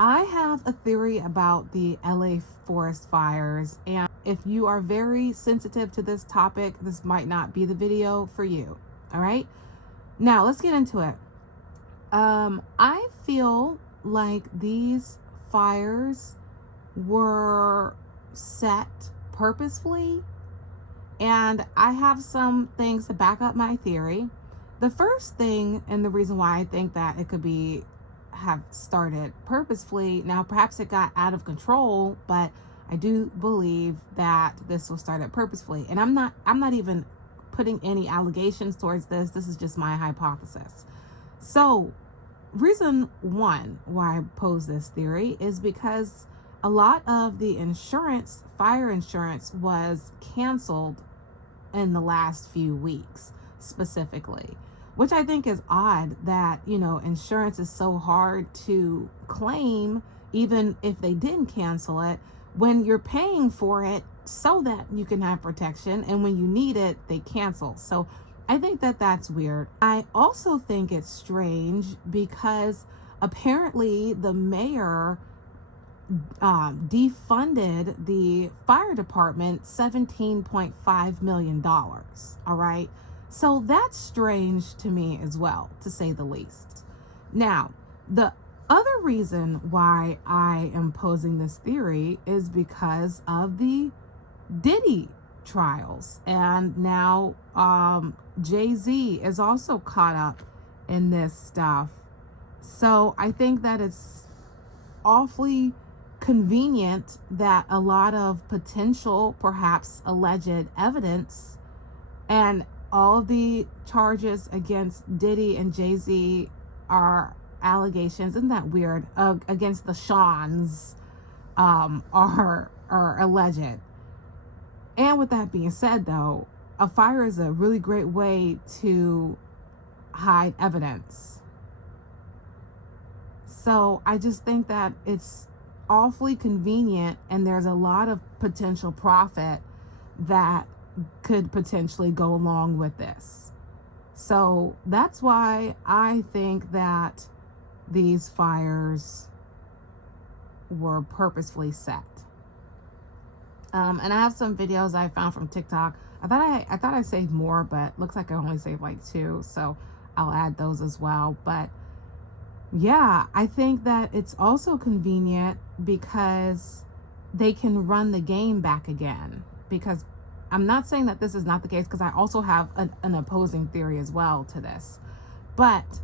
I have a theory about the LA forest fires, and if you are very sensitive to this topic, this might not be the video for you. All right, now let's get into it. I feel like these fires were set purposefully, and I have some things to back up my theory. The first thing, and the reason why I think that it could be have started purposefully, now perhaps it got out of control, but I do believe that this was started purposefully. And I'm not even putting any allegations towards this. This is just my hypothesis. So reason one why I pose this theory is because a lot of the insurance, fire insurance, was canceled in the last few weeks specifically, which I think is odd that, insurance is so hard to claim, even if they didn't cancel it, when you're paying for it so that you can have protection, and when you need it, they cancel. So I think that that's weird. I also think it's strange because apparently the mayor defunded the fire department $17.5 million. All right. So that's strange to me as well, to say the least. Now, the other reason why I am posing this theory is because of the Diddy trials. And now Jay-Z is also caught up in this stuff. So I think that it's awfully convenient that a lot of potential, perhaps alleged evidence, and all of the charges against Diddy and Jay-Z are allegations, isn't that weird, against the Shawns, are alleged. And with that being said, though, a fire is a really great way to hide evidence. So I just think that it's awfully convenient, and there's a lot of potential profit that could potentially go along with this. So that's why I think that these fires were purposefully set. And I have some videos I found from TikTok. I thought I saved more, but looks like I only saved like 2, so I'll add those as well. But yeah, I think that it's also convenient because they can run the game back again. Because I'm not saying that this is not the case, because I also have an opposing theory as well to this. But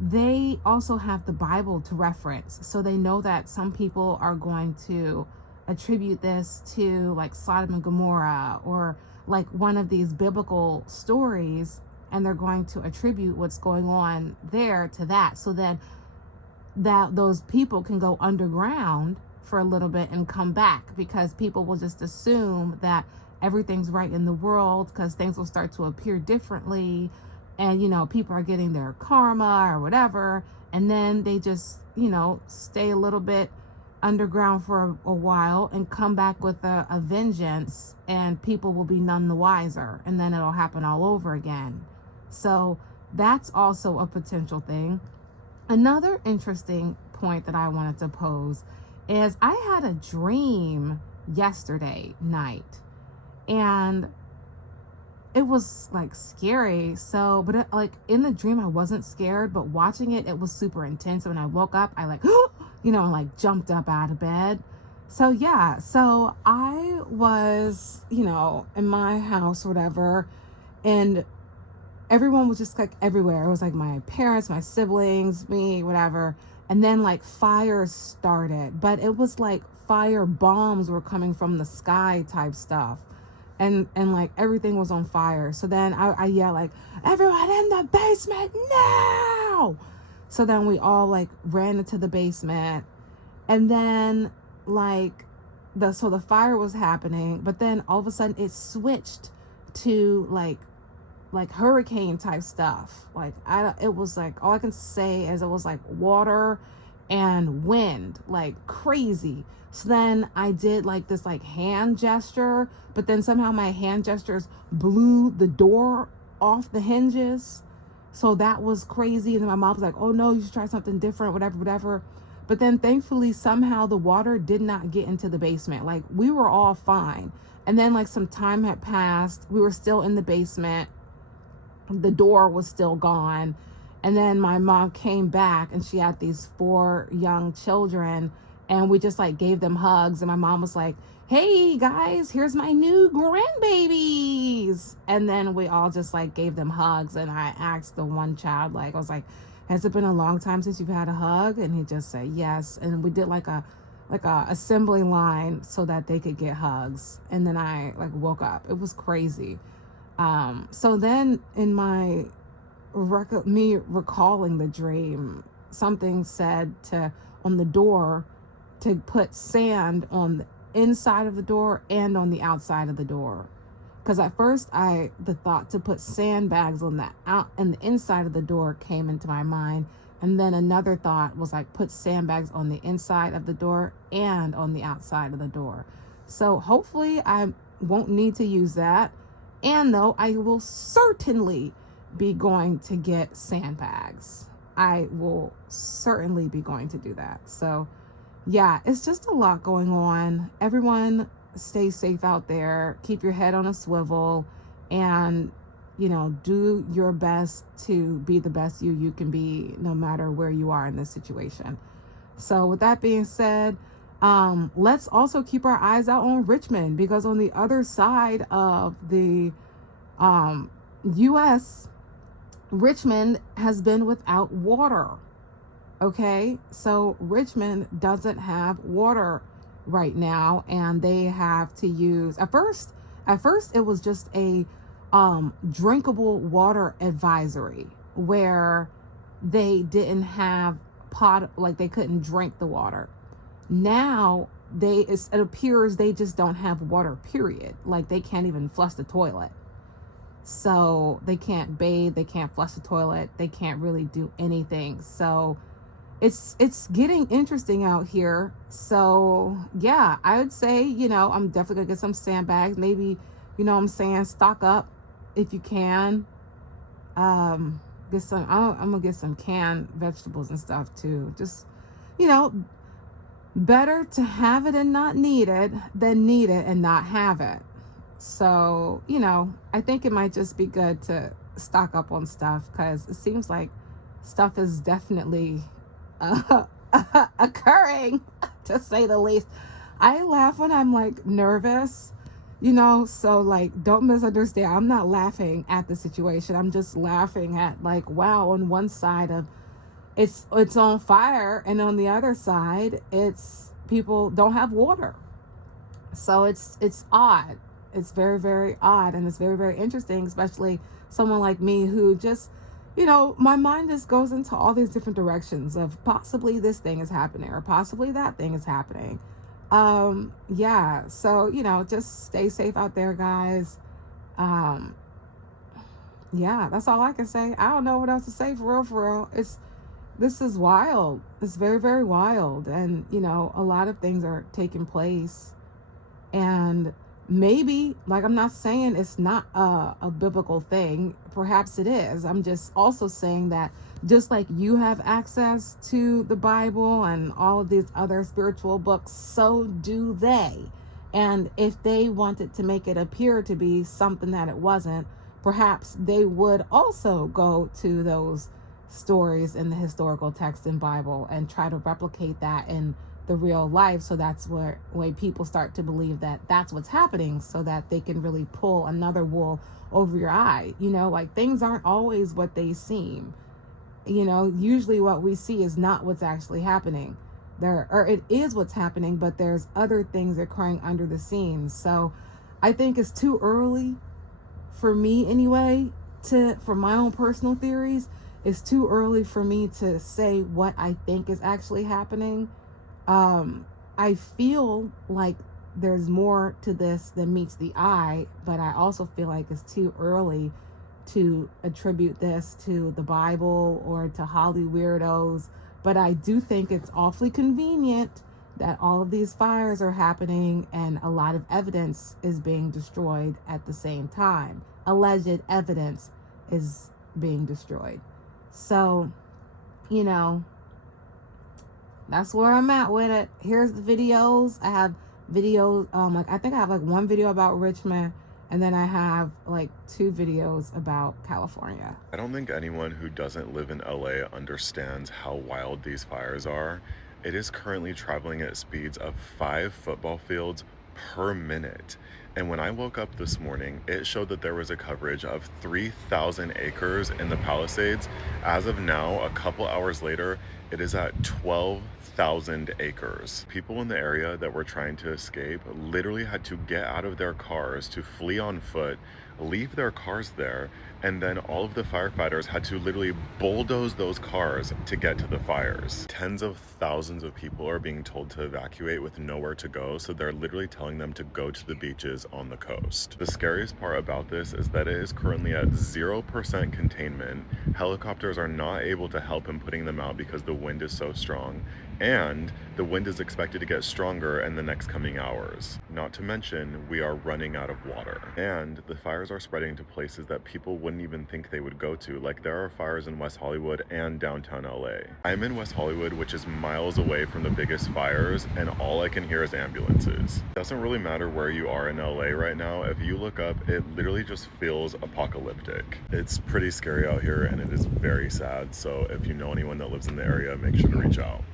they also have the Bible to reference. So they know that some people are going to attribute this to like Sodom and Gomorrah, or like one of these biblical stories, and they're going to attribute what's going on there to that. So then that those people can go underground for a little bit and come back, because people will just assume that everything's right in the world, because things will start to appear differently, and people are getting their karma or whatever, and then they just stay a little bit underground for a while and come back with a vengeance, and people will be none the wiser, and then it'll happen all over again. So that's also a potential thing. Another interesting point that I wanted to pose is I had a dream yesterday night, and it was like scary. So, but like in the dream, I wasn't scared, but watching it, it was super intense. When I woke up, I like jumped up out of bed. So yeah, so I was, in my house or whatever, and everyone was just like everywhere. It was like my parents, my siblings, me, whatever. And then like fire started, but it was like fire bombs were coming from the sky type stuff. And like everything was on fire. So then I yelled like, everyone in the basement now. So then we all like ran into the basement, and then like so the fire was happening, but then all of a sudden it switched to like hurricane type stuff. Like it was like, all I can say is it was like water and wind, like crazy. So then I did like this like hand gesture, but then somehow my hand gestures blew the door off the hinges. So that was crazy. And then my mom was like, oh no, you should try something different, whatever. But then thankfully, somehow the water did not get into the basement. Like, we were all fine. And then, like, some time had passed. We were still in the basement. The door was still gone. And then my mom came back and she had these 4 young children, and we just like gave them hugs. And my mom was like, hey guys, here's my new grandbabies. And then we all just like gave them hugs. And I asked the one child, like, I was like, has it been a long time since you've had a hug? And he just said yes. And we did like a assembly line so that they could get hugs. And then I like woke up. It was crazy. So then in my me recalling the dream, something said on the door to put sand on the inside of the door and on the outside of the door. Because at first the thought to put sandbags on the out and the inside of the door came into my mind. And then another thought was like, put sandbags on the inside of the door and on the outside of the door. So hopefully I won't need to use that. And though I will certainly be going to get sandbags. I will certainly be going to do that. So yeah, it's just a lot going on. Everyone stay safe out there. Keep your head on a swivel and, do your best to be the best you can be, no matter where you are in this situation. So with that being said, let's also keep our eyes out on Richmond, because on the other side of the U.S., Richmond has been without water. Okay, so Richmond doesn't have water right now, and they have to use at first it was just a drinkable water advisory where they didn't have they couldn't drink the water. Now it appears they just don't have water, period. Like, they can't even flush the toilet. So they can't bathe, they can't flush the toilet, they can't really do anything. So it's getting interesting out here. So yeah, I would say, I'm definitely gonna get some sandbags. Maybe, I'm saying, stock up if you can. Get some, I'm gonna get some canned vegetables and stuff too. Just, better to have it and not need it than need it and not have it. So, I think it might just be good to stock up on stuff, because it seems like stuff is definitely occurring, to say the least. I laugh when I'm like nervous, so like, don't misunderstand. I'm not laughing at the situation. I'm just laughing at like, wow, on one side of it's on fire, and on the other side, it's people don't have water. So it's odd. It's very, very odd, and it's very, very interesting, especially someone like me who just, my mind just goes into all these different directions of possibly this thing is happening or possibly that thing is happening. Yeah, so, just stay safe out there, guys. Yeah, that's all I can say. I don't know what else to say, for real. This is wild. It's very, very wild. And, a lot of things are taking place, and maybe, like, I'm not saying it's not a biblical thing. Perhaps it is. I'm just also saying that just like you have access to the Bible and all of these other spiritual books, so do they. And if they wanted to make it appear to be something that it wasn't, perhaps they would also go to those stories in the historical text in Bible and try to replicate that in the real life. So that's where people start to believe that that's what's happening, so that they can really pull another wool over your eye. Like, things aren't always what they seem. Usually what we see is not what's actually happening there, or it is what's happening, but there's other things occurring under the scenes. So I think it's too early for me anyway for my own personal theories. It's too early for me to say what I think is actually happening. I feel like there's more to this than meets the eye, but I also feel like it's too early to attribute this to the Bible or to Holly weirdos. But I do think it's awfully convenient that all of these fires are happening and a lot of evidence is being destroyed at the same time. Alleged evidence is being destroyed. So, that's where I'm at with it. Here's the videos. I have videos, like I think I have like one video about Richmond, and then I have like 2 videos about California. I don't think anyone who doesn't live in LA understands how wild these fires are. It is currently traveling at speeds of 5 football fields per minute. And when I woke up this morning, it showed that there was a coverage of 3,000 acres in the Palisades. As of now, a couple hours later, it is at 12,000 acres. People in the area that were trying to escape literally had to get out of their cars to flee on foot, leave their cars there, and then all of the firefighters had to literally bulldoze those cars to get to the fires. Tens of thousands of people are being told to evacuate with nowhere to go, so they're literally telling them to go to the beaches on the coast. The scariest part about this is that it is currently at 0% containment. Helicopters are not able to help in putting them out because the wind is so strong, and the wind is expected to get stronger in the next coming hours. Not to mention, we are running out of water. And the fires are spreading to places that people wouldn't even think they would go to. Like, there are fires in West Hollywood and downtown LA. I'm in West Hollywood, which is miles away from the biggest fires, and all I can hear is ambulances. Doesn't really matter where you are in LA right now. If you look up, it literally just feels apocalyptic. It's pretty scary out here, and it is very sad. So if you know anyone that lives in the area, make sure to reach out.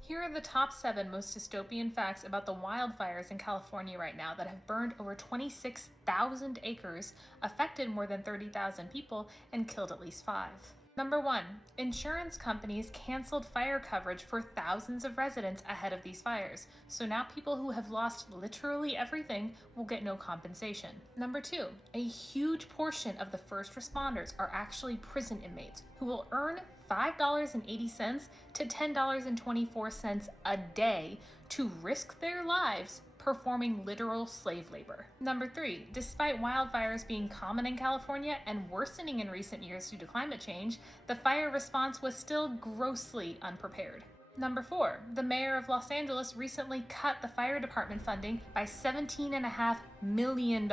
Here are the top 7 most dystopian facts about the wildfires in California right now that have burned over 26,000 acres, affected more than 30,000 people, and killed at least 5. Number 1, insurance companies canceled fire coverage for thousands of residents ahead of these fires, so now people who have lost literally everything will get no compensation. Number 2, a huge portion of the first responders are actually prison inmates who will earn $5.80 to $10.24 a day to risk their lives performing literal slave labor. Number 3, despite wildfires being common in California and worsening in recent years due to climate change, the fire response was still grossly unprepared. Number 4, the mayor of Los Angeles recently cut the fire department funding by $17.5 million.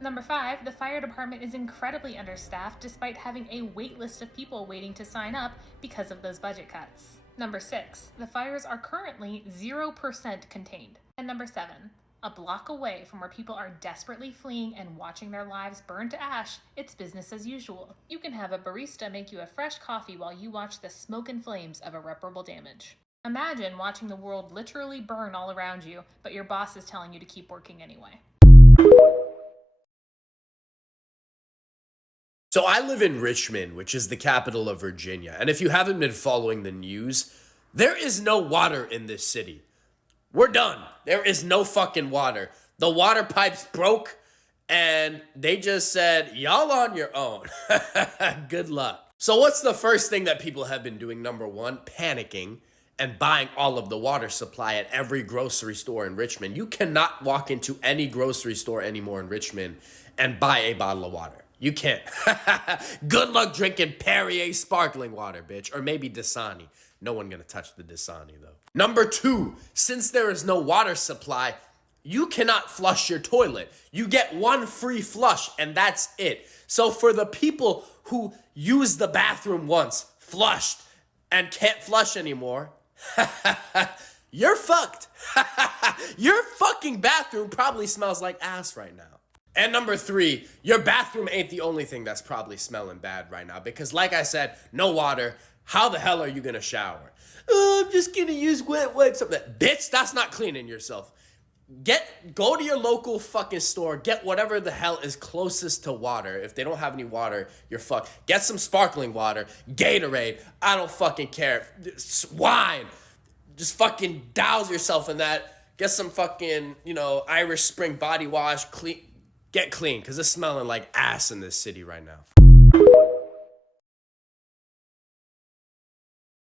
Number 5, the fire department is incredibly understaffed despite having a wait list of people waiting to sign up because of those budget cuts. Number 6, the fires are currently 0% contained. And number 7, a block away from where people are desperately fleeing and watching their lives burn to ash, it's business as usual. You can have a barista make you a fresh coffee while you watch the smoke and flames of irreparable damage. Imagine watching the world literally burn all around you, but your boss is telling you to keep working anyway. So I live in Richmond, which is the capital of Virginia. And if you haven't been following the news, there is no water in this city. We're done. There is no fucking water. The water pipes broke and they just said, y'all on your own. Good luck. So what's the first thing that people have been doing? Number 1, panicking and buying all of the water supply at every grocery store in Richmond. You cannot walk into any grocery store anymore in Richmond and buy a bottle of water. You can't. Good luck drinking Perrier sparkling water, bitch. Or maybe Dasani. No one gonna touch the Dasani, though. Number 2, since there is no water supply, you cannot flush your toilet. You get 1 free flush, and that's it. So for the people who use the bathroom once, flushed, and can't flush anymore, you're fucked. Your fucking bathroom probably smells like ass right now. And number 3, your bathroom ain't the only thing that's probably smelling bad right now. Because like I said, no water. How the hell are you gonna shower? Oh, I'm just gonna use wet wipes. Bitch, that's not cleaning yourself. Go to your local fucking store. Get whatever the hell is closest to water. If they don't have any water, you're fucked. Get some sparkling water. Gatorade. I don't fucking care. Wine. Just fucking douse yourself in that. Get some fucking, Irish Spring body wash. Get clean, because it's smelling like ass in this city right now.